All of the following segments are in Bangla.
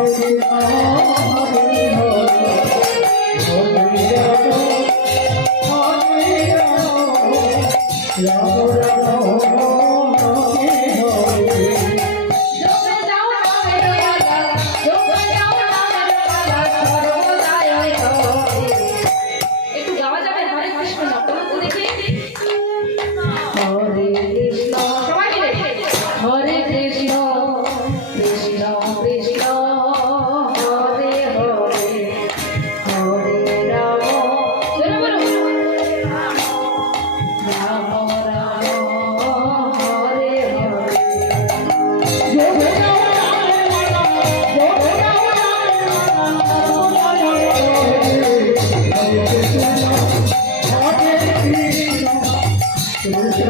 যোগে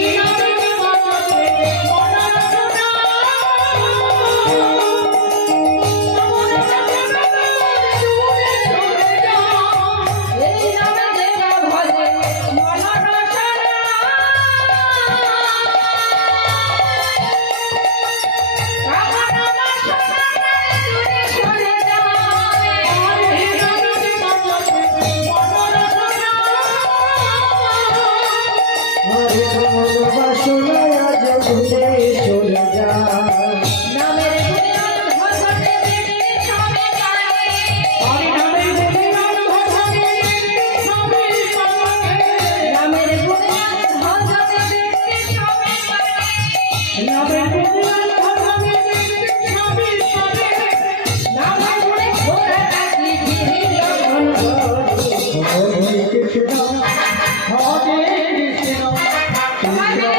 Thank you.